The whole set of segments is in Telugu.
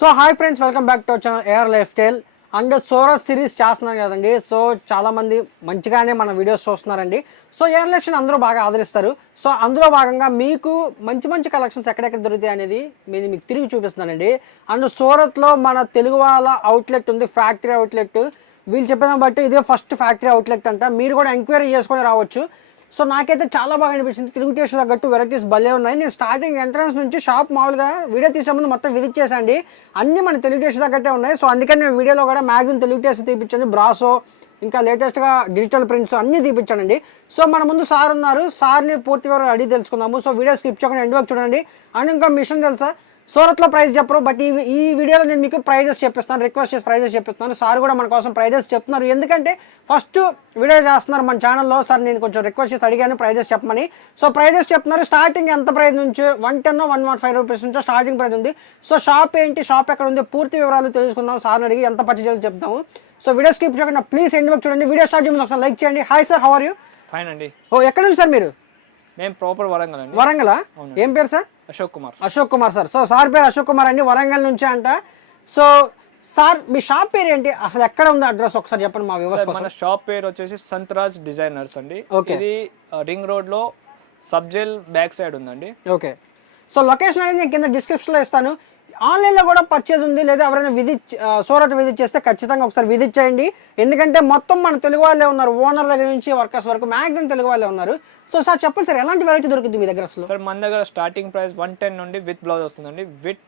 So hi friends, welcome back to our channel AR life style. And సోరస్ సిరీస్ చేస్తున్నాం కదండి. సో చాలామంది మంచిగానే మన వీడియోస్ చూస్తున్నారండి. సో ఏఆర్ లైఫ్ స్టైల్ అందరూ బాగా ఆదరిస్తారు. సో అందులో భాగంగా మీకు మంచి మంచి కలెక్షన్స్ ఎక్కడెక్కడ దొరుకుతాయి అనేది మీకు తిరిగి చూపిస్తున్నానండి. అండ్ సూరత్లో మన తెలుగు వాళ్ళ అవుట్లెట్ ఉంది, ఫ్యాక్టరీ అవుట్లెట్. వీళ్ళు చెప్పేదాన్ని బట్టి ఇదే ఫస్ట్ ఫ్యాక్టరీ అవుట్లెట్ అంట. మీరు కూడా ఎంక్వైరీ చేసుకొని రావచ్చు. సో నాకైతే చాలా బాగా అనిపించింది. తెలుగు టేస్ట్ తగ్గట్టు వెరైటీస్ భలే ఉన్నాయి. నేను స్టార్టింగ్ ఎంట్రన్స్ నుంచి షాప్ మామూలుగా వీడియో తీసే ముందు మొత్తం విజిట్ చేశాండి. అన్నీ మన తెలుగు టేస్ట్ తగ్గట్టే ఉన్నాయి. సో అందుకని నేను వీడియోలో కూడా మ్యాక్సిమం తెలుగు టేస్ట్ తీపించండి. బ్రాసో ఇంకా లేటెస్ట్గా డిజిటల్ ప్రింట్స్ అన్నీ తీపించానండి. సో మన ముందు సార్ ఉన్నారు. సార్ని పూర్తి వివరాలు అడిగి తెలుసుకుందాము. సో వీడియో స్కిప్ చేయకుండా ఎండ్ వరకు చూడండి. అండ్ ఇంకా మిషన్ తెలుసా, సూరత్లో ప్రైస్ చెప్పరు, బట్ ఈ వీడియోలో నేను మీకు ప్రైజెస్ చెప్పిస్తాను, రిక్వెస్ట్ చేసి ప్రైజెస్ చెప్పిస్తాను. సార్ కూడా మన కోసం ప్రైజెస్ చెప్తున్నారు, ఎందుకంటే ఫస్ట్ వీడియో చేస్తున్నారు మన ఛానల్లో. సార్ నేను కొంచెం రిక్వెస్ట్ చేసి అడిగాను ప్రైజెస్ చెప్పమని. సో ప్రైజెస్ చెప్తున్నారు. స్టార్టింగ్ ఎంత ప్రైస్ నుంచి 110 105 రూపీస్ నుంచో స్టార్టింగ్ ప్రైస్ ఉంది. సో షాప్ ఏంటి, షాప్ ఎక్కడ ఉంది, పూర్తి వివరాలు తెలుసుకుందాం. సార్ని అడిగి ఎంత పర్చేజ్ చేయాలో చెప్తాము. సో వీడియో స్కిప్ చేయకుండా ప్లీజ్ ఎండ్ వరకు చూడండి. వీడియో స్టార్ట్ చేయడం ఒకసారి లైక్ చేయండి. Hi sir, how are you? Fine అండి. ఓ ఎక్కడ నుంచి సార్ మీరు? మేము ప్రాపర్ వరంగల్ అండి. వరంగలా? ఏం పేరు sir? Ashok Kumar. Ashok Kumar sir. So sir పేరు అశోక్ కుమార్ అండి, వరంగల్ నుంచే అంట. సో సార్ మీ షాప్ పేరు ఏంటి, అసలు ఎక్కడ ఉంది అడ్రస్ ఒకసారి చెప్పండి మా వ్యూవర్స్ కోసం. మన షాప్ పేరు వచ్చేసి సంత్రాజ్ డిజైనర్స్ అండి. ఇది రింగ్ రోడ్ లో సబ్జైల్ బ్యాక్ సైడ్ ఉందండి. ఓకే. సో లొకేషన్ అనేది నేను కింద డిస్క్రిప్షన్ లో ఇస్తాను. ఆన్లైన్లో కూడా పర్చేజ్ ఉంది, లేదా ఎవరైనా సూరత్ విజిట్ చేస్తే ఖచ్చితంగా ఒకసారి విజిట్ చేయండి. ఎందుకంటే మొత్తం మన తెలుగు వాళ్ళే ఉన్నారు, ఓనర్ దగ్గర నుంచి వర్కర్స్ వరకు మ్యాక్సిమం తెలుగు వాళ్ళే ఉన్నారు. సో సార్ చెప్పండి సార్, ఎలాంటి వెరైటీ దొరుకుతుంది మీ దగ్గర అసలు? సార్ మన దగ్గర స్టార్టింగ్ ప్రైస్ 110 నుండి విత్ బ్లౌజ్ వస్తుందండి. విత్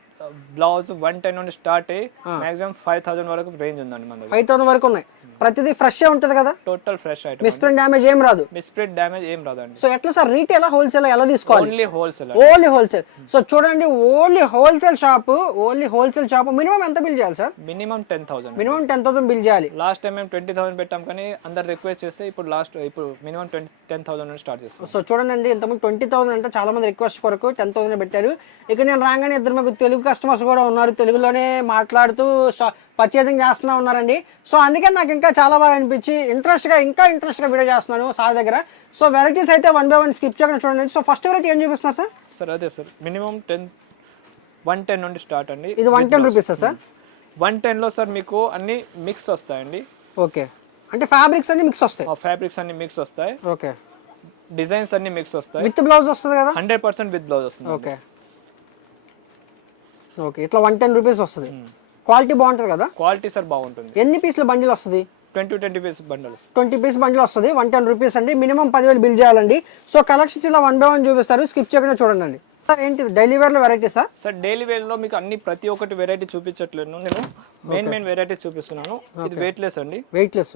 బ్లౌజ్ 110 నుండి స్టార్ట్ అయ్యి మాక్సిమం 5000 వరకు రేంజ్ ఉందండి మన దగ్గర. 5000 వరకు ఉన్నాయి. ప్రతిదీ ఫ్రెష్ ఉంటుంది కదా? Total fresh item. Misprint damage ఏం రాదు. మిస్ప్రింట్ డ్యామేజ్ ఏం రాదండి. సో ఎట్లా సార్, రీటైల్ హోల్సేల్ ఎలా తీసుకోవాలి? Only wholesale. Only wholesale. So చూడండి, only wholesale shop, only wholesale shop. Minimum ఎంత బిల్ చేయాలి సార్? మినిమం 10,000. మినిమం 10,000 బిల్ చేయాలి. లాస్ట్ టైం మేము 20,000 పెట్టాం, కానీ అందరు రిక్వెస్ట్ చేస్తే ఇప్పుడు మినిమం 10,000 నుండి స్టార్ట్ చేస్తాం. సో చూడండి, ఇంతకుముందు 20,000 అంటే చాలా మంది రిక్వెస్ట్ కొరకు 10,000 పెట్టారు. ఇక నేను రాగానే ఇద్దరు మీకు తెలుగు కస్టమర్స్ కూడా ఉన్నారు, తెలుగులోనే మాట్లాడుతూ పర్చేసింగ్ చేస్తున్నా ఉన్నారండి. సో అందుకే నాకు ఇంకా చాలా బాగా అనిపించి ఇంట్రెస్ట్గా వీడియో చేస్తున్నాను సార్ దగ్గర. సో వెరైటీస్ అయితే 1 by 1 స్కిప్ చేయకుండా చూడండి. సో ఫస్ట్ వెరైటీ ఏం చూపిస్తున్నారు సార్? సార్ అదే సార్, మినిమం 110 నుండి స్టార్ట్ అండి. ఇది 110 రూపీస్ సార్? 110 లో సార్ మీకు అన్ని మిక్స్ వస్తాయండి. ఓకే, అంటే ఫ్యాబ్రిక్స్ అన్ని మిక్స్ వస్తాయి? ఫ్యాబ్రిక్స్ అన్ని మిక్స్ వస్తాయి. ఓకే. డిజైన్స్ అన్ని మిక్స్ వస్తాయి. విత్ బ్లౌజ్ వస్తుంది కదా? 100% విత్ బ్లౌజ్ వస్తుంది. Okay okay. ఇట్లా 110 రూపీస్ వస్తుంది. క్వాలిటీ బాగుంటుంది కదా? క్వాలిటీ సార్ బాగుంటుంది. ఎన్ని పీసుల బండిల్ వస్తుంది? 20 పీస్ బండల్స్. 20 పీస్ బండిల్ వస్తుంది. 110 రూపీస్ అండి. మినిమం 10,000 బిల్ చేయాలండి. సో కలెక్షన్స్ ఇలా 1 by 1 చూపిస్తారు, స్కిప్ చేయకుండా చూడండి. సార్ ఏంటి డైలీ వేర్ లో వెరైటీసా? సార్ డైలీ వేర్ లో మీకు అన్ని ప్రతి ఒక్కటి వెరైటీ చూపించట్లేదు, నేను మెయిన్ వెరైటీస్ చూపిస్తున్నాను. ఇది వెయిట్ లెస్ అండి. వెయిట్ లెస్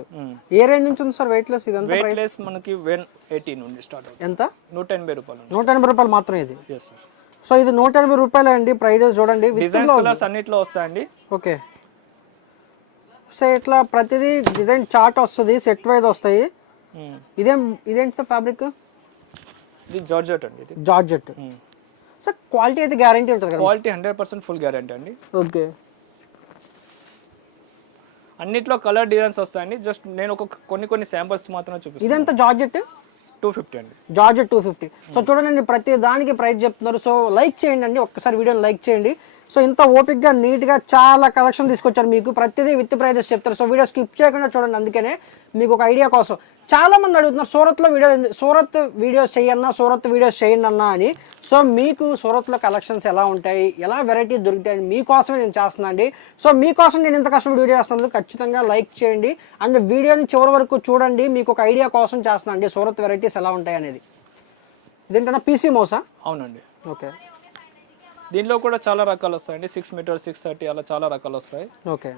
ఏ రేంజ్ నుంచి ఉంది సార్? వెయిట్ లెస్ ఇదంతా వెయిట్ లెస్ మనకి 180 నుండి స్టార్ట్ అవుతుంది. ఎంత? 180 రూపాయలు. 180 రూపాయలు మాత్రం ఇది? Yes sir. సో ఇది 180 రూపాయలు అండి. ప్రైస్ చూడండి. డిజైన్స్ కలర్స్ అన్నిట్లో వస్తాయండి. ఓకే. సో ఇట్లా ప్రతిదీ డిజైన్ చార్ట్ వస్తుంది, సెట్ వైజ్ వస్తాయి. ఇదేంటి సార్ ఫ్యాబ్రిక్? ఇది జార్జెట్ అండి. ఇది జార్జెట్. సార్ క్వాలిటీ అయితే గ్యారంటీ ఉంటుంది కదా? క్వాలిటీ 100% ఫుల్ గ్యారంటీ అండి. ఓకే. అన్నిట్లో కలర్ డిజైన్స్ వస్తాయండి. జస్ట్ నేను కొన్ని శాంపుల్స్ మాత్రమే చూపిస్తాను. ఇదంతా జార్జెట్ 250 అండి. జార్జెట్ 250. సో చూడండి, ప్రతి దానికి ప్రైస్ చెప్తున్నారు. సో లైక్ చేయండి అండి, ఒక్కసారి వీడియోని లైక్ చేయండి. సో ఇంత ఓపిక్గా నీట్గా చాలా కలెక్షన్ తీసుకొచ్చారు మీకు, ప్రతిదీ విత్ ప్రైజెస్ చెప్తారు. సో వీడియో స్కిప్ చేయకుండా చూడండి. అందుకనే మీకు ఒక ఐడియా కోసం చాలా మంది అడుగుతున్నారు సూరత్ వీడియోస్ చేయండి అన్నా అని. సో మీకు సూరత్లో కలెక్షన్స్ ఎలా ఉంటాయి, ఎలా వెరైటీ దొరుకుతాయని మీకోసమే నేను చేస్తున్నాను అండి. సో మీకోసం నేను ఇంత కష్టపడి వీడియో చేస్తున్నందుకు ఖచ్చితంగా లైక్ చేయండి అండ్ వీడియోని చివరి వరకు చూడండి. మీకు ఒక ఐడియా కోసం చేస్తున్నాను అండి సూరత్ వెరైటీస్ ఎలా ఉంటాయి అనేది. ఇదేంటన్నా పీసీ మౌసా? అవునండి. ఓకే. దీనిలో కూడా చాలా రకాలు వస్తాయండి. 6 మీటర్ 630 అలా చాలా రకాలు వస్తాయి. ఓకే.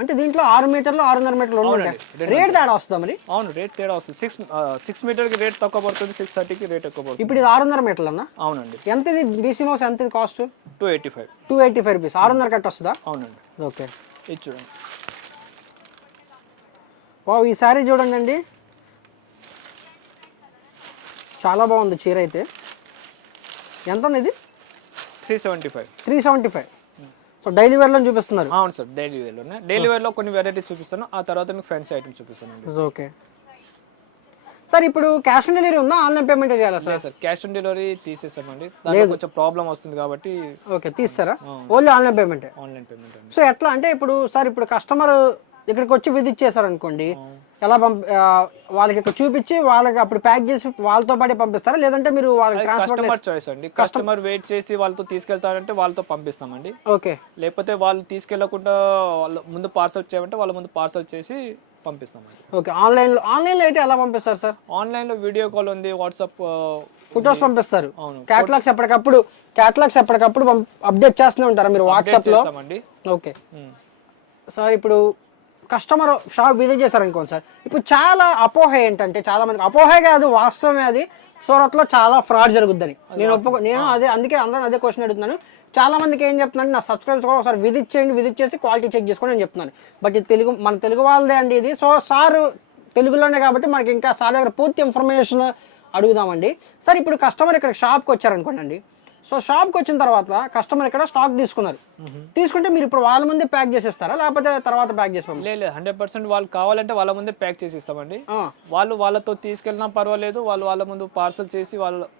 అంటే దీంట్లో 6 మీటర్లు 6.5 మీటర్లు ఉంటాయి. రేట్ తేడా వస్తుందా మరి? అవును, రేట్ తేడా వస్తుంది. 6 మీటర్కి రేట్ తక్కువ పడుతుంది, 630కి రేట్ ఎక్కువ పడుతుంది. ఇప్పుడు ఇది 6.5 మీటర్లు అన్న? అవునండి. ఎంత ఇది బీసీ మౌస్? ఎంత ఇది కాస్ట్? 285 రూపీస్. 6.5 కట్ వస్తుందా? అవునండి. ఓకే. ఇది చూడండి. ఈ సారీ చూడండి అండి, చాలా బాగుంది చీర అయితే. ఎంత ఇది? 375. సో డైలీ వేర్లో చూపిస్తున్నారు? అవును సార్, డైలీ వేర్లోనే. డైలీ వేర్లో కొన్ని వెరైటీస్ చూపిస్తాను, ఆ తర్వాత మీకు ఫ్యాన్సీ ఐటమ్స్ చూపిస్తాను. ఓకే. సార్ ఇప్పుడు క్యాష్ ఆన్ డెలివరీ ఉందా, ఆన్లైన్ పేమెంట్ చేయాలా sir? Sir cash on delivery తీసేసామండి, దాంట్లో కొంచెం ప్రాబ్లం వస్తుంది కాబట్టి. ఓకే, తీస్తారా? Only online payment. Online payment అండి. సో ఎట్లా అంటే ఇప్పుడు సార్, ఇప్పుడు కస్టమర్ ఇక్కడికి వచ్చి విజిట్ చేశారు అనుకోండి, ఎలా వాళ్ళకి ఇక్కడ చూపించి వాళ్ళకి అప్పుడు ప్యాక్ చేసి వాళ్ళతో పాటే పంపిస్తారా, లేదంటే మీరు వాళ్ళకి కస్టమర్ చాయిస్ అండి. కస్టమర్ వెయిట్ చేసి వాళ్ళతో తీసుకెళ్తారంటే వాళ్ళతో పంపిస్తామండి. ఓకే. లేకపోతే వాళ్ళు తీసుకెళ్లకుండా వాళ్ళ ముందు పార్సల్ చేయమంటే వాళ్ళ ముందు పార్సల్ చేసి పంపిస్తామండి. ఓకే. ఆన్లైన్లో అయితే ఎలా పంపిస్తారు సార్? ఆన్లైన్లో వీడియో కాల్ ఉంది, వాట్సాప్ ఫొటోస్ పంపిస్తారు. అవును. క్యాటలాగ్స్ ఎప్పటికప్పుడు అప్డేట్ చేస్తూనే ఉంటారా మీరు వాట్సాప్ లో? Okay sir. ఇప్పుడు కస్టమర్ షాప్ విజిట్ చేశారనుకోండి సార్, ఇప్పుడు చాలా అపోహ ఏంటంటే, చాలా మందికి అపోహ కాదు, వాస్తవమే అది, సూరత్లో చాలా ఫ్రాడ్ జరుగుద్దని నేను అందుకే అందరూ అదే క్వశ్చన్ అడుగుతున్నాను. చాలా మందికి ఏం చెప్తున్నాను, నా సబ్స్క్రైబర్స్ కూడా ఒకసారి విజిట్ చేసి క్వాలిటీ చెక్ చేసుకోండి అని చెప్తున్నాను. బట్ ఇది మన తెలుగు వాళ్ళదే అండి ఇది. సో సార్ తెలుగులోనే కాబట్టి మనకి ఇంకా సార్ దగ్గర పూర్తి ఇన్ఫర్మేషన్ అడుగుదామండి. సార్ ఇప్పుడు కస్టమర్ ఇక్కడ షాప్కి వచ్చారనుకోండి అండి, సో షాప్కి వచ్చిన తర్వాత కస్టమర్ ఇక్కడ స్టాక్ తీసుకున్నారు, తీసుకుంటే మీరు ఇప్పుడు వాళ్ళ ముందే ప్యాక్ చేసేస్తారా, లేకపోతే తర్వాత ప్యాక్ చేస్తాం? లేదు, 100% వాళ్ళు కావాలంటే వాళ్ళ ముందే ప్యాక్ చేసి ఇస్తామండి. వాళ్ళతో తీసుకెళ్ళినా పర్వాలేదు, వాళ్ళ ముందు పార్సల్ చేసి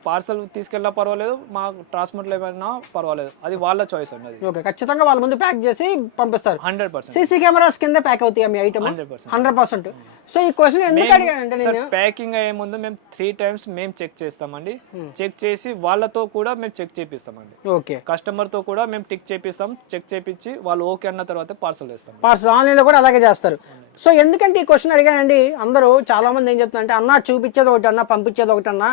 పార్సల్ తీసుకెళ్ళినా పర్వాలేదు, మా ట్రాన్స్పోర్ట్లో ఏమైనా పర్వాలేదు, అది వాళ్ళ చాయిస్ అండి. అది ఓకే, ఖచ్చితంగా వాళ్ళ ముందు ప్యాక్ చేసి పంపిస్తారు. 100%. సీసీ కెమెరాస్ కింద ప్యాక్ అవుతాయి మీ ఐటమ్? 100%. సో ఈ క్వశ్చన్ ఎందుకు అడిగానంటే, నేను ప్యాకింగ్ అయ్యే ముందు మేము 3 times మేము చెక్ చేస్తామండి. చెక్ చేసి వాళ్ళతో కూడా మేము చెక్ చేపిస్తామండి. ఓకే. కస్టమర్ తో కూడా మేము టిక్ చేపిస్తాం, చెక్ చేపించి వాళ్ళు ఓకే అన్న తర్వాత పార్సల్ చేస్తాం. పార్సల్ ఆన్లైన్ లో కూడా అలాగే చేస్తారు. సో ఎందుకంటే ఈ క్వశ్చన్ అడిగానండి, అందరూ చాలా మంది ఏం చెప్తున్నారు అంటే, అన్న చూపించేది ఒకటి అన్న, పంపించేది ఒకటి అన్న,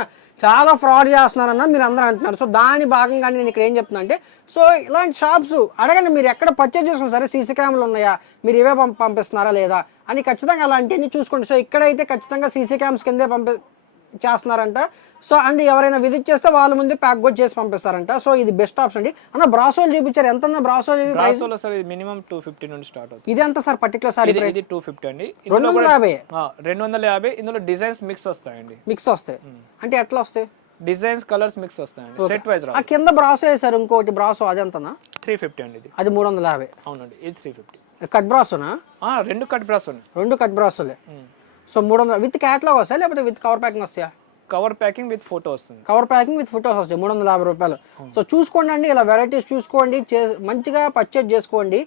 చాలా ఫ్రాడ్ చేస్తున్నారన్న మీరు అందరూ అంటున్నారు. సో దాని భాగంగా నేను ఇక్కడ ఏం చెప్తున్నా అంటే, సో ఇలాంటి షాప్స్ అడగండి, మీరు ఎక్కడ పర్చేజ్ చేసుకున్నారు సరే, సీసీ కెమెరాలు ఉన్నాయా, మీరు ఇవే పంపిస్తున్నారా లేదా అని ఖచ్చితంగా అలాంటివన్నీ చూసుకోండి. సో ఇక్కడైతే ఖచ్చితంగా సీసీ కెమెరాస్ కిందే చేస్తున్నారంట. సో అండ్ ఎవరైనా విజిట్ చేస్తే వాళ్ళ ముందే ప్యాక్ కూడా చేసి పంపిస్తారంట. సో ఇది బెస్ట్ ఆప్షన్ అండి. అన్న బ్రాసోలు చూపించారు, ఎంత బ్రాసోలో సార్? ఇది మినిమం 250 నుండి స్టార్ట్ అవుతుంది. ఇది ఎంత సార్ పర్టికులర్ సార్? ఇది 250 అండి. 250. ఇందులో డిజైన్స్ మిక్స్ వస్తాయండి. మిక్స్ వస్తాయి అంటే ఎట్లా వస్తాయి? డిజైన్స్ కలర్స్ మిక్స్ వస్తాయండి, సెట్ వైజ్ రా. ఆ కింద బ్రాసో వేసారు ఇంకోటి బ్రాసో, అది ఎంతనా? 350 అండి. అది 350. అవునండి, ఇది 350. కట్ బ్రాసోనా? రెండు కట్ బ్రాసోనే. రెండు కట్ బ్రాసోలే. సో 300 విత్ క్యాట్లాగ్ వస్తాయి, లేకపోతే విత్ కవర్ ప్యాకింగ్ వస్తాయా? కవర్ ప్యాకింగ్ విత్ ఫోటో వస్తుంది. కవర్ ప్యాకింగ్ విత్ ఫోటోస్ వస్తాయి, 350 రూపాయలు. సో చూసుకోండి అండి, ఇలా వెరైటీస్ చూసుకోండి, మంచిగా పర్చేజ్ చేసుకోండి.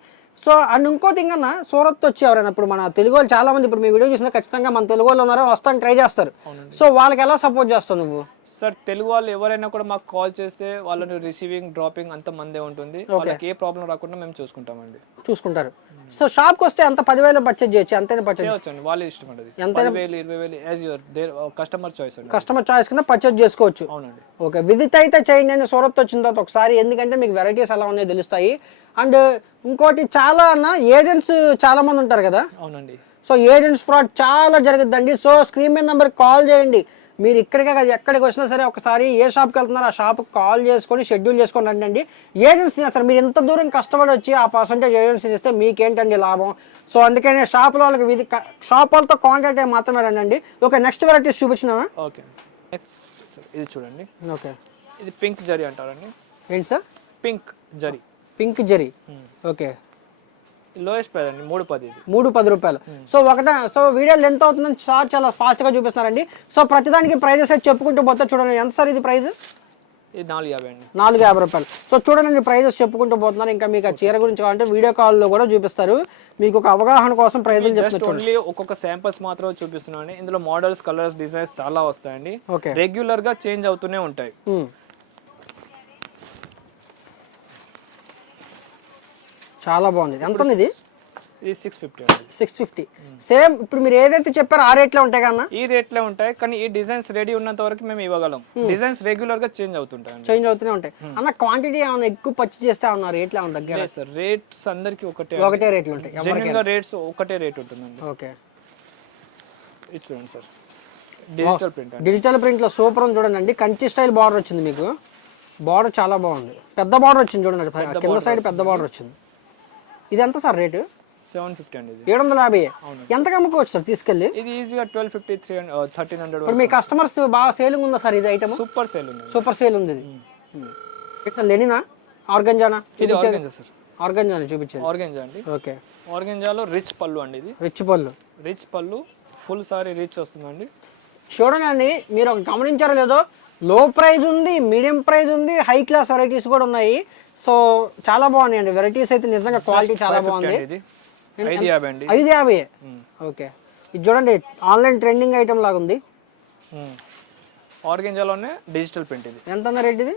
సో అండ్ ఇంకోటి ఇంకా సూరత్ వచ్చి ఎవరైనా, ఇప్పుడు మన తెలుగు వాళ్ళు చాలా మంది ఇప్పుడు మీ వీడియో చూసినా ఖచ్చితంగా మన తెలుగు వాళ్ళు ఉన్నారో వస్తాను ట్రై చేస్తారు. సో వాళ్ళకి ఎలా సపోర్ట్ చేస్తావు నువ్వు? సార్ తెలుగు వాళ్ళు ఎవరైనా కూడా మాకు కాల్ చేస్తే వాళ్ళని రిసీవింగ్ డ్రాపింగ్ అంత మందే ఉంటుంది, వాళ్ళకి ఏ ప్రాబ్లం రాకుండా మేము చూసుకుంటామండి. చూసుకుంటారు. సో షాప్కి వస్తే అంత 10,000 పర్చేజ్ చేయొచ్చు, అంతైనా పర్చేజ్ చేయొచ్చండి, వాళ్ళ ఇష్టం అండి. 10,000 20,000 యాజ్ యువర్ కస్టమర్ చాయిస్ అండి. కస్టమర్ చాయిస్ కింద పర్చేజ్ చేసుకోవచ్చు. అవునండి. ఓకే, విజిట్ అయితే చేయండి అండి సూరత్ వచ్చిన తర్వాత ఒకసారి, ఎందుకంటే మీకు వెరైటీస్ ఎలా ఉన్నాయో తెలుస్తాయి. అండ్ ఇంకోటి చాలా ఏజెంట్స్ చాలా మంది ఉంటారు కదా. అవునండి. సో ఏజెంట్స్ ఫ్రాడ్ చాలా జరుగుతుందండి. సో స్క్రీన్ మీద నెంబర్ కాల్ చేయండి. మీరు ఇక్కడికే కాదు ఎక్కడికి వచ్చినా సరే ఒకసారి ఏ షాప్కి వెళ్తున్నారో ఆ షాప్కి కాల్ చేసుకొని షెడ్యూల్ చేసుకొని రండి. ఏజెన్సీ అసలు మీరు ఎంత దూరం కష్టపడి వచ్చి ఆ పర్సంటేజ్ ఏజెన్సీ ఇస్తే మీకేంటండి లాభం? సో అందుకనే షాప్ వాళ్ళతో కాంటాక్ట్ అయ్యి మాత్రమే రండి. ఓకే, నెక్స్ట్ వెరైటీస్ చూపించినా? ఓకే, నెక్స్ట్ ఇది చూడండి. ఓకే, ఇది పింక్ జరీ అంటారండి. ఏంటి sir? Pink zari. Pink zari. Okay, lowest price అండి, 310. 310 రూపాయలు. సో వీడియో లెంత్ అవుతుందని సార్ చాలా ఫాస్ట్గా చూపిస్తున్నారండి. సో ప్రతిదానికి ప్రైజెస్ అయితే చెప్పుకుంటూ పోతే చూడండి. ఎంత సార్ ఇది ప్రైస్? ఇది 450 అండి. 450 రూపాయలు. సో చూడండి ప్రైజెస్ చెప్పుకుంటూ పోతున్నారు. ఇంకా మీకు ఆ చీర గురించి కావాలంటే వీడియో కాల్లో కూడా చూపిస్తారు. మీకు ఒక అవగాహన కోసం ప్రైజులు చెప్తున్నారు. ఒక్కొక్క శాంపిల్స్ మాత్రం చూపిస్తున్నాను. ఇందులో మోడల్స్, కలర్స్, డిజైన్స్ చాలా వస్తాయండి. రెగ్యులర్ గా చేంజ్ అవుతూనే ఉంటాయి. చాలా బాగుంది. ఎంత ఇది? ఇది 650 అండి. 650. సేమ్ ఇప్పుడు మీరు ఏదైతే చెప్పారో ఆ రేట్లో ఉంటాయి కన్నా? ఈ రేట్లో ఉంటాయి, కానీ ఈ డిజైన్స్ రెడీ ఉన్నంత వరకు మేము ఇవ్వగలం. డిజైన్స్ రెగ్యులర్ గా చేంజ్ అవుతుంటాయి. చేంజ్ అవుతూనే ఉంటాయి. అన్న క్వాంటిటీ ఏమైనా ఎక్కువ పర్చేజ్ చేస్తే అన్న రేట్లు ఏమైనా తగ్గాలి? సార్ రేట్స్ అందరికి ఒకటే రేట్లు ఉంటాయి. జెన్యూన్ గా రేట్స్ ఒకటే రేట్ ఉంటుందండి. ఓకే, ఇది చూడండి sir, digital print. Digital print లో సూపర్ ఉంది చూడండి. కంచి స్టైల్ బార్డర్ వచ్చింది మీకు. బార్డర్ చాలా బాగుంది, పెద్ద బార్డర్ వచ్చింది చూడండి, కింద సైడ్ పెద్ద బార్డర్ వచ్చింది. ఇది ఎంత సార్ రేటు? 750 అండి. 750. ఎంతకు అమ్ముకోవచ్చు సార్ తీసుకెళ్ళి? ఇది ఈజీగా 1250, 1300. ఇప్పుడు మీ కస్టమర్స్ బాగా సేలింగ్ ఉందా సార్ ఇది ఐటమ్? సూపర్ సేల్ ఉంది. సూపర్ సేల్ ఉంది ఇది. లెనినా ఆర్గంజానా? ఇది ఆర్గంజా సార్. ఆర్గంజాని చూపించండి. ఆర్గంజా అండి. ఓకే, ఆర్గంజాలో రిచ్ పళ్ళు అండి. ఇది రిచ్ పళ్ళు. రిచ్ పళ్ళు, ఫుల్ సారీ రిచ్ వస్తుందండి. చూడండి మీరు గమనించారో లేదో, లో ప్రైజ్ ఉంది, మీడియం ప్రైజ్ ఉంది, హై క్లాస్ వెరైటీస్ కూడా ఉన్నాయి. సో చాలా బాగున్నాయండి వెరైటీస్ అయితే, నిజంగా క్వాలిటీ చాలా బాగుంది. 550 ఓకే, ఇది చూడండి ఆన్లైన్ ట్రెండింగ్ ఐటమ్ లాగా ఉంది. ఆర్గెంజాలోనే డిజిటల్ ప్రింట్ ఇది. ఎంత అన్న రేట్ ఇది?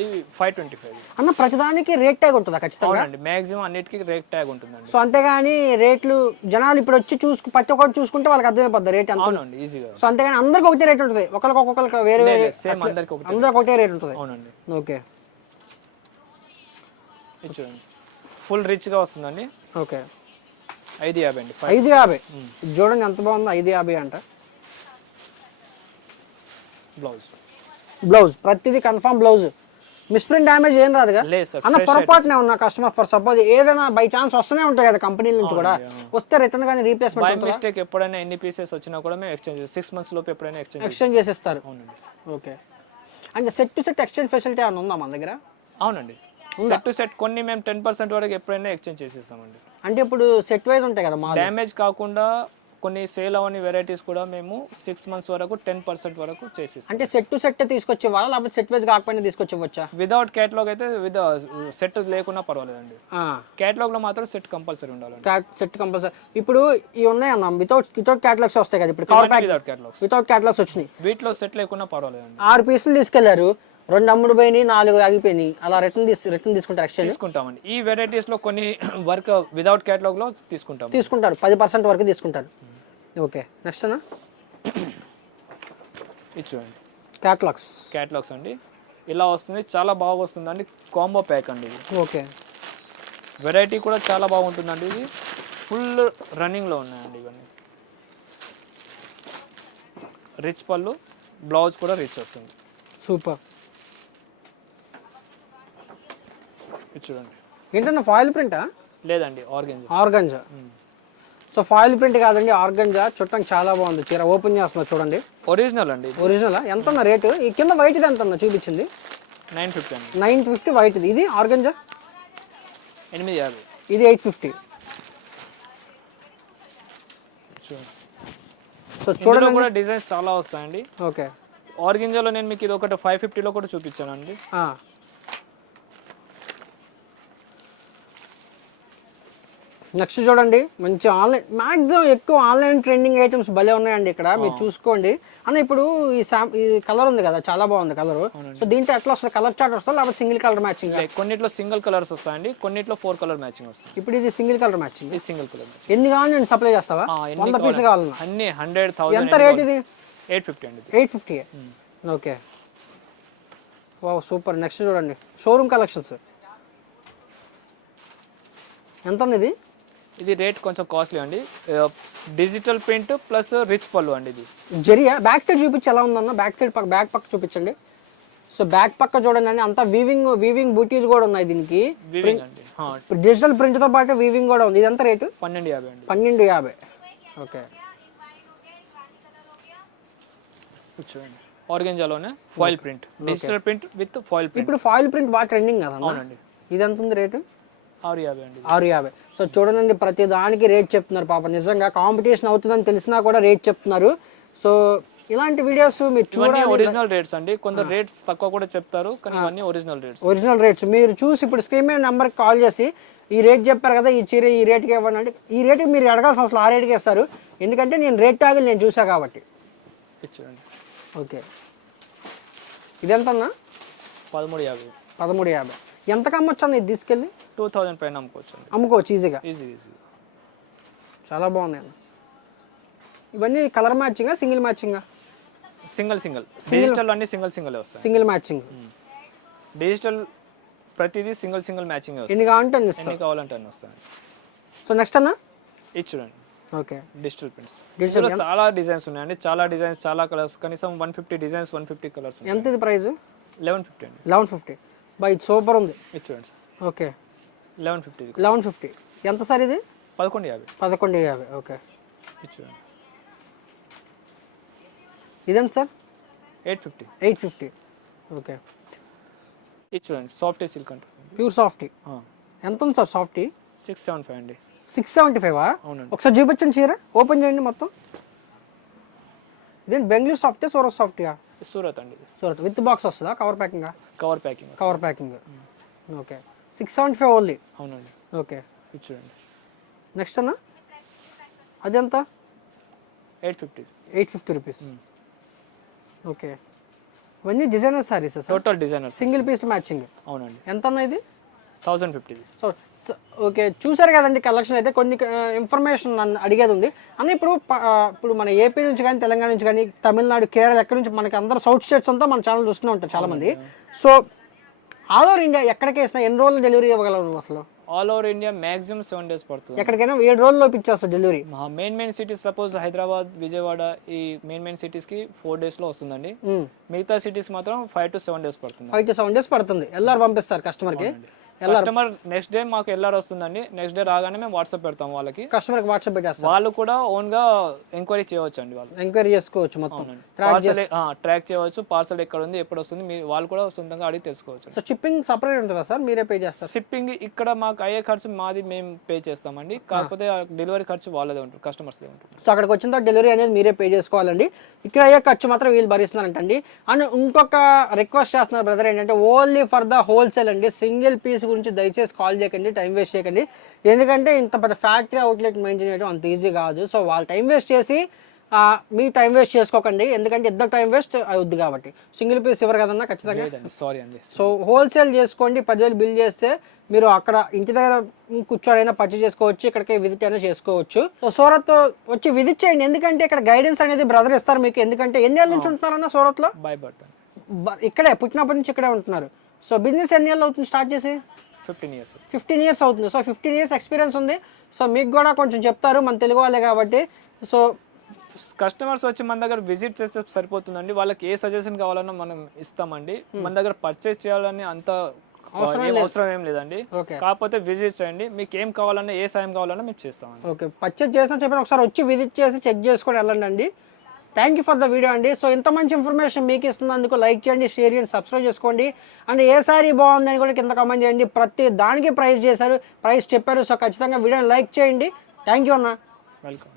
ఇది 525 అన్న. ప్రతిదానికి రేట్ ట్యాగ్ ఉంటుందా ఖచ్చితంగా? అవునండి, మాక్సిమం అన్నిటికీ రేట్ ట్యాగ్ ఉంటుందండి. సో అంతేగాని రేట్లు జనాలు ఇప్పుడు వచ్చి ప్రతి ఒక్కటి చూసుకుంటే వాళ్ళకి అర్థమైపోద్ది రేట్ ఎంత. అవునండి, ఈజీగా. సో అంతేగాని అందరికి ఒకటే రేట్ ఉంటుంది, ఒక్కొక్కరికి వేరే వేరే, సేమ్ అందరికి ఒకటే రేట్ ఉంటుంది. అవునండి. ఓకే, ఇది చూడండి ఫుల్ రిచ్ గా వస్తుందండి. ఓకే, 550 అండి. 550. ఇది చూడండి ఎంత బాగుందో, 550 అంట. బ్లౌజ్ ప్రతిదీ కన్ఫర్మ్ బ్లౌజ్, మిస్ప్రింట్ డ్యామేజ్ ఏం రాదుగా అన్న. పొరపాటునే ఉన్న కస్టమర్ ఫర్ సపోజ్ ఏదైనా బై ఛాన్స్ వస్తూనే ఉంటాయి కదా కంపెనీల నుంచి కూడా, వస్తే రిటర్న్ కానీ రీప్లేస్మెంట్ మిస్టేక్ ఎప్పుడైనా ఎన్ని పీసెస్ వచ్చినా కూడా మేము ఎక్స్చేంజ్ 6 months లోపు ఎప్పుడైనా ఎక్స్చేంజ్ చేసేస్తారు. ఓకే, అంటే set to set exchange facility ఏమైనా ఉందా మన దగ్గర? అవునండి, సెట్ టు సెట్ కొన్ని మేము 10% వరకు ఎప్పుడైనా ఎక్స్చేంజ్ చేసేస్తామండి. అంటే ఇప్పుడు సెట్ వైజ్ ఉంటాయి కదా, డ్యామేజ్ కాకుండా కొన్ని సేల్ అవని వెరైటీస్ కూడా మేము 6 months వరకు 10% వరకు చేసేస్తాం. అంటే సెట్ టు సెట్ తీసుకొచ్చేవాళ్ళ, లేకపోతే సెట్ వైజ్ కాకపోయినా తీసుకొచ్చేవచ్చా? వితౌట్ క్యాటలాగ్ అయితే సెట్ లేకున్నా పర్వాలేదండి. క్యాటలాగ్ లో మాత్రం సెట్ కంపల్సరీ ఉండాలి. Set compulsory. ఇప్పుడు ఇవి ఉన్నాయి అన్న, వితౌట్ క్యాటలాగ్స్ వస్తాయి కదా, ఇప్పుడు కవర్ ప్యాక్ వితౌట్ క్యాటలాగ్స్ వచ్చినాయి. వీటిలో సెట్ లేకున్నా పర్వాలేదండి. 6 పీసులు తీసుకెళ్లారు, 2 అమ్ముడు పోయినాయి, 4 ఆగిపోయినాయి, అలా రిటర్న్ తీసుకుంటారు, ఎక్స్చేంజ్ తీసుకుంటామండి. ఈ వెరైటీస్ లో కొన్ని వర్క్ వితౌట్ క్యాటలాగ్ లో తీసుకుంటారు, 10% వరకు తీసుకుంటారు. ఓకే, నెక్స్ట్ అన్న. ఇది చూడండి క్యాటలాగ్స్ అండి, ఇలా వస్తుంది, చాలా బాగా వస్తుందండి. కాంబో ప్యాక్ అండి ఇది. ఓకే, వెరైటీ కూడా చాలా బాగుంటుందండి. ఇది ఫుల్ రన్నింగ్ లో ఉన్నాయండి ఇవన్నీ. రిచ్ పళ్ళు, బ్లౌజ్ కూడా రిచ్ వస్తుంది. సూపర్. ఇది చూడండి. ఏంటన్నా ఫాయిల్ ప్రింటా? లేదండి, ఆర్గంజా. సో ఫాయిల్ ప్రింట్ కాదండి, ఆర్గంజా. చుట్టం చాలా బాగుంది చీర. ఓపెన్ చేస్తున్నా చూడండి. ఒరిజినల్ అండి. ఒరిజినల్. ఎంత అన్న రేటు? ఈ కింద వైట్ ఇది ఎంత అన్న చూపించింది? 950 అండి. 950 వైట్. ఇది ఆర్గంజా 850. ఇది 850. సో చూడండి కూడా డిజైన్స్ చాలా వస్తాయండి. ఓకే, ఆర్గంజాలో నేను మీకు ఇది ఒకటి 550 లో కూడా చూపించానండి. నెక్స్ట్ చూడండి, మంచి ఆన్లైన్, మ్యాక్సిమం ఎక్కువ ఆన్లైన్ ట్రెండింగ్ ఐటమ్స్ భలే ఉన్నాయండి ఇక్కడ, మీరు చూసుకోండి అన్న. ఇప్పుడు ఈ కలర్ ఉంది కదా, చాలా బాగుంది కలర్. సో దీంట్లో ఎట్లా వస్తుంది? కలర్ చార్ట్ వస్తుంది, లేకపోతే సింగిల్ కలర్ మ్యాచింగ్? కొన్నిట్లో సింగిల్ కలర్స్ వస్తాయండి, కొన్నిట్లో 4 color మ్యాచింగ్ వస్తుంది. ఇప్పుడు ఇది సింగిల్ కలర్ మ్యాచింగ్. ఇది సింగిల్ కలర్. ఎన్ని కావాలి నేను సప్లై చేస్తావా? 100 పీసులు కావాలన్నా? అన్ని 100,000. ఎంత రేట్ ఇది? 850 అండి. 850. Okay, wow super. నెక్స్ట్ చూడండి, షోరూమ్ కలెక్షన్స్. ఎంత ఉంది ఇది? ఇది రేట్ కొంచెం కాస్ట్లీ అండి. డిజిటల్ ప్రింట్ ప్లస్ రిచ్ పళ్ళు అండి. ఇది జరియా. బ్యాక్ సైడ్ చూపించి ఎలా ఉందన్న? బ్యాక్ సైడ్ బ్యాక్ పక్క చూపించండి. సో బ్యాక్ పక్క చూడండి అండి, అంతా వీవింగ్ బూటీస్ కూడా ఉన్నాయి దీనికి. డిజిటల్ ప్రింట్ తో పాటు వీవింగ్ కూడా ఉంది. ఇదంతా రేటు 1250 అండి. 1250. ఓకే, చూడండి ఆర్గంజాలోనే foil print, digital print with foil print. ఇప్పుడు ఫాయిల్ ప్రింట్ బాగా ట్రెండింగ్ కదా? అవునండి. ఇది ఎంత ఉంది రేటు? 650 అండి. 650. సో చూడండి, ప్రతి దానికి రేట్ చెప్తున్నారు పాప. నిజంగా కాంపిటీషన్ అవుతుందని తెలిసినా కూడా రేట్ చెప్తున్నారు. సో ఇలాంటి వీడియోస్ మీరు చూడండి. ఒరిజినల్ రేట్స్ అండి. కొందరు రేట్స్ తక్కువ కూడా చెప్తారు, కానీ ఇవన్నీ ఒరిజినల్ రేట్స్. మీరు చూసి ఇప్పుడు స్క్రీన్ మీద నెంబర్కి కాల్ చేసి ఈ రేట్ చెప్పారు కదా, ఈ చీర ఈ రేట్కి ఇవ్వండి అంటే, ఈ రేట్కి మీరు అడగాల్సిన అవసరం, ఆ రేట్కి ఇస్తారు. ఎందుకంటే నేను రేట్ ట్యాగులు నేను చూసా కాబట్టి. చూడండి. ఓకే, ఇదెంత అన్న? 1350. 1350. ఎంతకు అమ్మొచ్చు అన్న ఇది తీసుకెళ్ళి? 2000 పైన అమ్ముకోవచ్చు ఈజీగా. ఈజీ. చాలా బాగున్నాయి అన్న. ఇవన్నీ కలర్ మ్యాచింగా, సింగిల్ మ్యాచింగా? సింగిల్. డిజిటల్ అన్ని సింగిల్ వస్తాయి. Single matching. డిజిటల్ ప్రతిదీ సింగిల్ మ్యాచింగ్. ఎన్ని కావాలంటే అన్ని వస్తాయి. సో నెక్స్ట్ అన్న ఇది చూడండి. Okay, digital prints. డిజిటల్ చాలా డిజైన్స్ ఉన్నాయండి, చాలా డిజైన్స్, చాలా కలర్స్. కనీసం 150 డిజైన్స్, 150 కలర్స్. ఎంత ఇది ప్రైస్? 1150 అండి. 1150. బై సూపర్ ఉంది. ఇది చూడండి. ఓకే, 1150. ఎంత సార్ ఇది? 1150. 1150. ఓకే, ఇది చూడండి. ఇదేంటి సార్? 850. ఓకే, ఇది చూడండి. సాఫ్ట్ సిల్క్ అంటే ప్యూర్ సాఫ్ట్. ఎంత ఉంది సార్ సాఫ్ట్? 675 అండి. 675. అవునండి. ఒకసారి చూపించండి చీర, ఓపెన్ చేయండి మొత్తం. ఇదేంటి బెంగళూరు సాఫ్ట్ సూరత్ సాఫ్ట్గా? సూరత్ అండి ఇది. సూరత్ విత్ బాక్స్ వస్తుందా? Cover packing? Cover packing. Cover packing. Okay 675 only. అవునండి. ఓకే ఇది చూడండి. నెక్స్ట్ అన్న అదెంత? 850. 850 రూపీస్. ఓకే ఇవన్నీ designer sarees total designer single piece matching. అవునండి. ఎంత అన్న ఇది? 1050. సో ఓకే చూసారు కదండి కలెక్షన్ అయితే. కొన్ని ఇన్ఫర్మేషన్ నన్ను అడిగేది ఉంది అన్న. ఇప్పుడు మన ఏపీ నుంచి కానీ తెలంగాణ నుంచి కానీ తమిళనాడు కేరళ ఎక్కడి నుంచి మనకి అందరూ సౌత్ స్టేట్స్ అంతా మన ఛానల్ చూస్తూనే ఉంటారు చాలామంది. సో ఆల్ ఓవర్ ఇండియా ఎక్కడికి వేసినా ఎన్ని రోజులు డెలివరీ ఇవ్వగలవు నువ్వు అసలు? All over India maximum 7 days పడుతుంది. ఎక్కడికైనా 7 రోజుల్లో ఇచ్చేస్తావు delivery? Main cities suppose Hyderabad, Vijayawada ఈ మెయిన్ సిటీస్ కి 4 days లో వస్తుందండి. మిగతా సిటీస్ మాత్రం 5 to 7 days పడుతుంది. 5 to 7 days పడుతుంది. ఎల్ఆర్ పంపిస్తారు కస్టమర్కి? కస్టమర్ నెక్స్ట్ డే మాకు ఎల్ఆర్ వస్తుందండి. నెక్స్ట్ డే రాగానే మేము వాట్సాప్ పెడతాం వాళ్ళకి. కస్టమర్కి వాట్సాప్ పెట్టేస్తారు. వాళ్ళు కూడా ఓన్ గా ఎంక్వైరీ చేయవచ్చు అండి. వాళ్ళు ఎంక్వైరీ చేసుకోవచ్చు మొత్తం. పార్సల్ ట్రాక్ చేయవచ్చు. పార్సల్ ఎక్కడ ఉంది ఎప్పుడు వస్తుంది వాళ్ళు కూడా సొంతంగా అడిగి తెలుసుకోవచ్చు. సో షిప్పింగ్ సపరేట్ ఉంటుందా సార్? మీరే పే చేస్తారు? షిప్పింగ్ ఇక్కడ మాకు అయ్యే ఖర్చు మాది మేము పే చేస్తామండి. కాకపోతే డెలివరీ ఖర్చు వాళ్ళదే ఉంటుంది, కస్టమర్స్ ఉంటుంది. సో అక్కడికి వచ్చిన తర్వాత డెలివరీ అనేది మీరే పే చేసుకోవాలండి. ఇక్కడ అయ్యే ఖర్చు మాత్రం వీళ్ళు భరిస్తున్నారంటండి. అండ్ ఇంకొక రిక్వెస్ట్ చేస్తున్నారు బ్రదర్ ఏంటంటే ఓన్లీ ఫర్ ద హోల్సేల్ అండి. సింగిల్ పీస్ గురించి దయచేసి కాల్ చేయకండి, టైం వేస్ట్ చేయకండి. ఎందుకంటే ఇంత పెద్ద ఫ్యాక్టరీ అవుట్లెట్ మెయింటైన్ చేయడం అంత ఈజీ కాదు. సో వాళ్ళు టైం వేస్ట్ చేసి మీ టైం వేస్ట్ చేసుకోకండి. ఎందుకంటే ఇద్దరు టైం వేస్ట్ అవుద్ది కాబట్టి. సింగిల్ పీస్ ఇవ్వరు కదన్నా ఖచ్చితంగా. సారీ అండి. సో హోల్సేల్ చేసుకోండి. 10,000 బిల్ చేస్తే మీరు అక్కడ ఇంటి దగ్గర కూర్చోడైనా పర్చేజ్ చేసుకోవచ్చు, ఇక్కడికి విజిట్ అయినా చేసుకోవచ్చు. సో సూరత్ వచ్చి విజిట్ చేయండి. ఎందుకంటే ఇక్కడ గైడెన్స్ అనేది బ్రదర్ ఇస్తారు మీకు. ఎందుకంటే ఎన్ని ఏళ్ళ నుంచి ఉంటున్నారన్న సూరత్లో? ఇక్కడే పుట్టినప్పటి నుంచి ఇక్కడే ఉంటున్నారు. సో బిజినెస్ ఎన్ని ఏళ్ళు అవుతుంది స్టార్ట్ చేసి? 15 years అవుతుంది. సో 15 years ఎక్స్పీరియన్స్ ఉంది. సో మీకు కూడా కొంచెం చెప్తారు, మన తెలుగు వాళ్ళే కాబట్టి. సో కస్టమర్స్ వచ్చి మన దగ్గర విజిట్ చేస్తే సరిపోతుందండి. వాళ్ళకి ఏ సజెషన్ కావాలన్నా మనం ఇస్తామండి. మన దగ్గర పర్చేస్ చేయాలని అంత అవసరం ఏం లేదండి. కాకపోతే విజిట్ చేయండి. మీకు ఏం కావాలన్నా ఏ సాయం కావాలన్నా మేము చేస్తామండి. ఓకే పర్చేస్ చేసినా చెప్పిన ఒకసారి వచ్చి విజిట్ చేసి చెక్ చేసుకొని వెళ్ళండి అండి. Thank you for the video అండి. సో ఇంత మంచి ఇన్ఫర్మేషన్ మీకు ఇస్తున్నందుకు లైక్ చేయండి, షేర్ చేయండి, సబ్స్క్రైబ్ చేసుకోండి. అండ్ ఏ సారీ బాగుందని కూడా కింద కామెంట్ చేయండి. ప్రతి దానికి ప్రైస్ చెప్పారు. సో ఖచ్చితంగా వీడియోని లైక్ చేయండి. థ్యాంక్ యూ అన్న. వెల్కమ్.